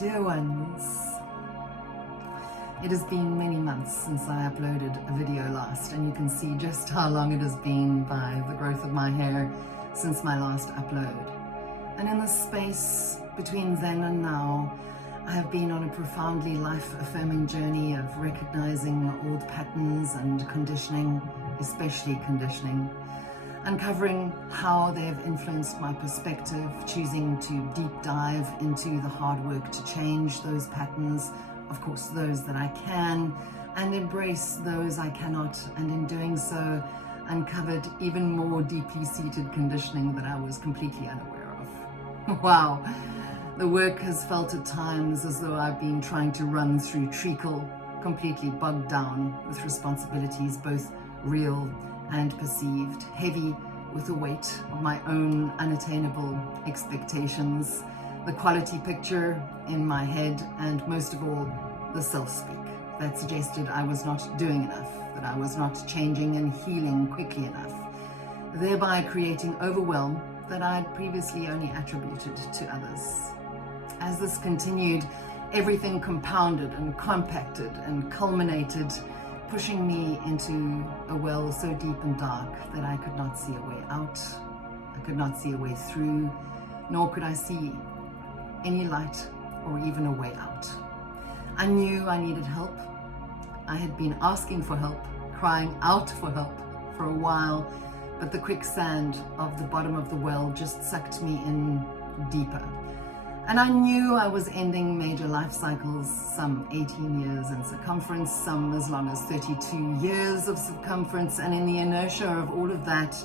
Dear ones, it has been many months since I uploaded a video last, and you can see just how long it has been by the growth of my hair since my last upload. And in the space between then and now, I have been on a profoundly life-affirming journey of recognizing old patterns and conditioning, especially conditioning, uncovering how they have influenced my perspective, choosing to deep dive into the hard work to change those patterns, of course those that I can, and embrace those I cannot, and in doing so uncovered even more deeply seated conditioning that I was completely unaware of. Wow, the work has felt at times as though I've been trying to run through treacle, completely bogged down with responsibilities both real and perceived, heavy with the weight of my own unattainable expectations, the quality picture in my head, and most of all, the self-speak that suggested I was not doing enough, that I was not changing and healing quickly enough, thereby creating overwhelm that I had previously only attributed to others. As this continued, everything compounded and compacted and culminated, pushing me into a well so deep and dark that I could not see a way out, I could not see a way through, nor could I see any light or even a way out. I knew I needed help. I had been asking for help, crying out for help for a while, but the quicksand of the bottom of the well just sucked me in deeper. And I knew I was ending major life cycles, some 18 years in circumference, some as long as 32 years of circumference, and in the inertia of all of that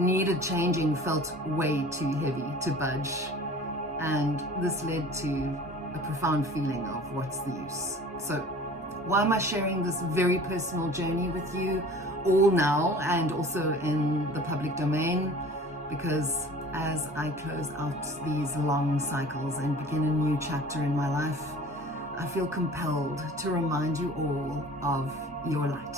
needed changing felt way too heavy to budge. And this led to a profound feeling of what's the use. So why am I sharing this very personal journey with you all now and also in the public domain? Because as I close out these long cycles and begin a new chapter in my life, I feel compelled to remind you all of your light.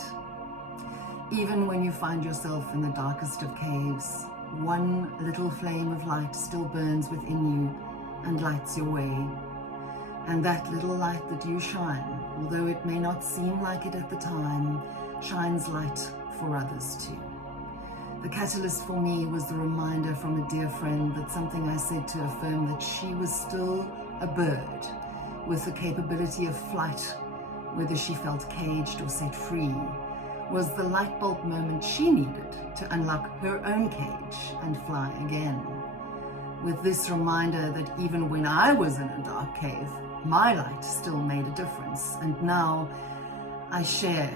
Even when you find yourself in the darkest of caves, one little flame of light still burns within you and lights your way. And that little light that you shine, although it may not seem like it at the time, shines light for others too. The catalyst for me was the reminder from a dear friend that something I said to affirm that she was still a bird with the capability of flight, whether she felt caged or set free, was the light bulb moment she needed to unlock her own cage and fly again. With this reminder that even when I was in a dark cave, my light still made a difference, and now I share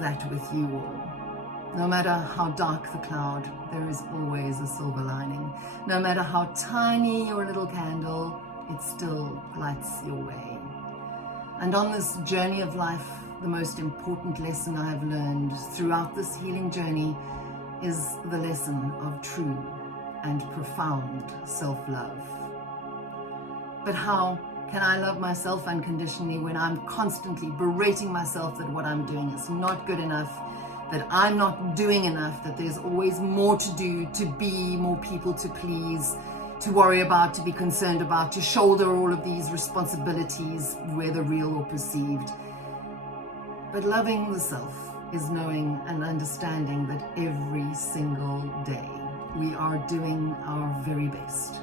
that with you all. No matter how dark the cloud, there is always a silver lining. No matter how tiny your little candle, it still lights your way. And on this journey of life, the most important lesson I have learned throughout this healing journey is the lesson of true and profound self-love. But how can I love myself unconditionally when I'm constantly berating myself that what I'm doing is not good enough, that I'm not doing enough, that there's always more to do, to be, more people to please, to worry about, to be concerned about, to shoulder all of these responsibilities, whether real or perceived. But loving the self is knowing and understanding that every single day we are doing our very best.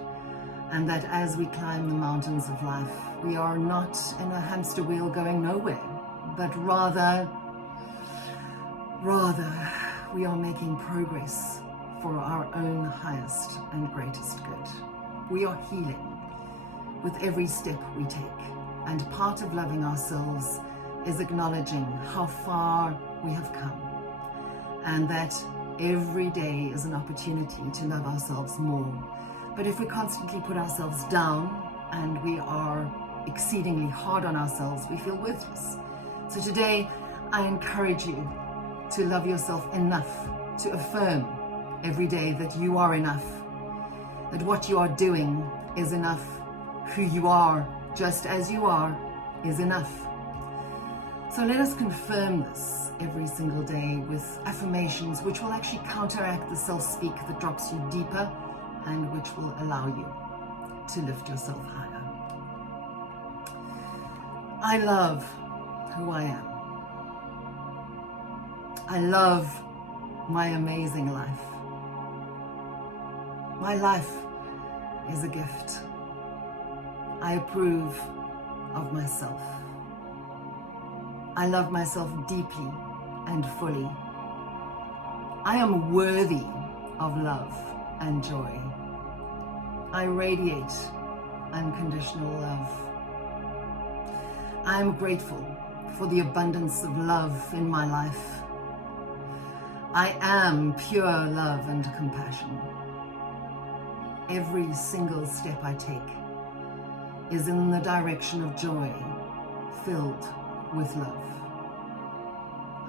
And that as we climb the mountains of life, we are not in a hamster wheel going nowhere, but rather we are making progress for our own highest and greatest good. We are healing with every step we take, and part of loving ourselves is acknowledging how far we have come, and that every day is an opportunity to love ourselves more. But if we constantly put ourselves down and we are exceedingly hard on ourselves, we feel worthless. So today, I encourage you to love yourself enough to affirm every day that you are enough, that what you are doing is enough, who you are, just as you are, is enough. So let us confirm this every single day with affirmations which will actually counteract the self-speak that drops you deeper and which will allow you to lift yourself higher. I love who I am. I love my amazing life. My life is a gift. I approve of myself. I love myself deeply and fully. I am worthy of love and joy. I radiate unconditional love. I am grateful for the abundance of love in my life. I am pure love and compassion. Every single step I take is in the direction of joy, filled with love.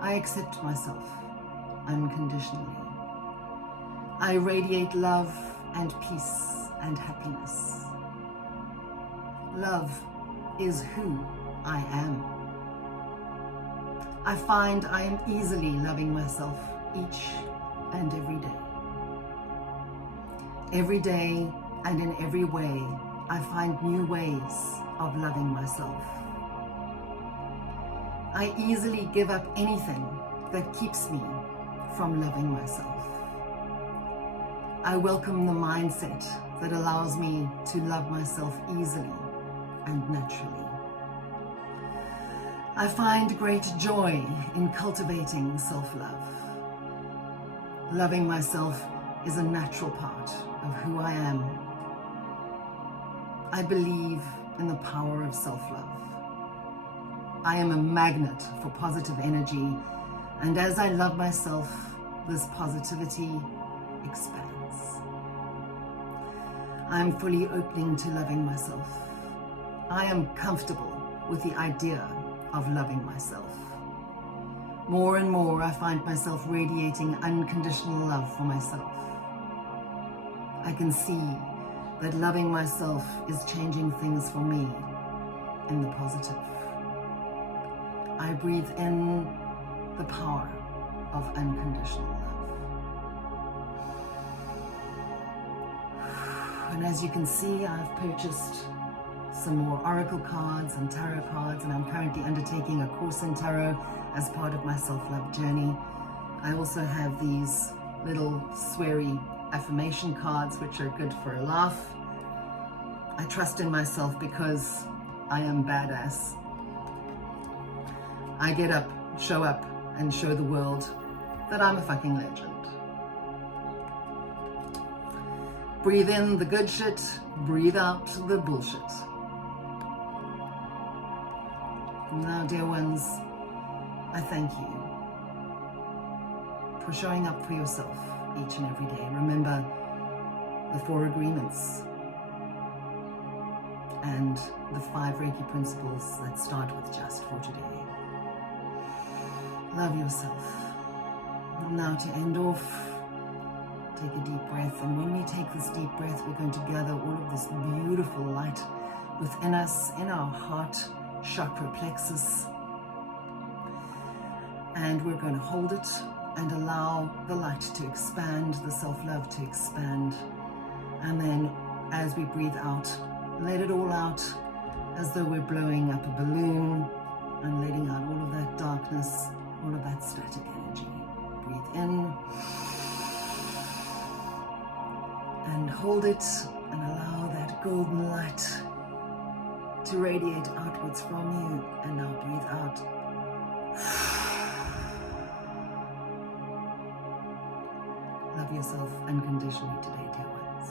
I accept myself unconditionally. I radiate love and peace and happiness. Love is who I am. I find I am easily loving myself each and every day. Every day and in every way, I find new ways of loving myself. I easily give up anything that keeps me from loving myself. I welcome the mindset that allows me to love myself easily and naturally. I find great joy in cultivating self-love. Loving myself is a natural part of who I am. I believe in the power of self-love. I am a magnet for positive energy, and as I love myself, this positivity expands. I am fully opening to loving myself. I am comfortable with the idea of loving myself. More and more, I find myself radiating unconditional love for myself. I can see that loving myself is changing things for me in the positive. I breathe in the power of unconditional love. And as you can see, I've purchased some more oracle cards and tarot cards, and I'm currently undertaking a course in tarot as part of my self-love journey. I also have these little sweary affirmation cards, which are good for a laugh. I trust in myself because I am badass. I get up, show and show the world that I'm a fucking legend. Breathe in the good shit, breathe out the bullshit. Now, dear ones, I thank you for showing up for yourself each and every day. Remember the 4 agreements and the 5 Reiki principles that start with just for today. Love yourself. And now to end off, take a deep breath. And when we take this deep breath, we're going to gather all of this beautiful light within us, in our heart chakra plexus. And we're going to hold it and allow the light to expand, the self-love to expand. And then as we breathe out, let it all out as though we're blowing up a balloon and letting out all of that darkness, all of that static energy. Breathe in and hold it and allow that golden light to radiate outwards from you. And now breathe out. Love yourself unconditionally today, dear ones.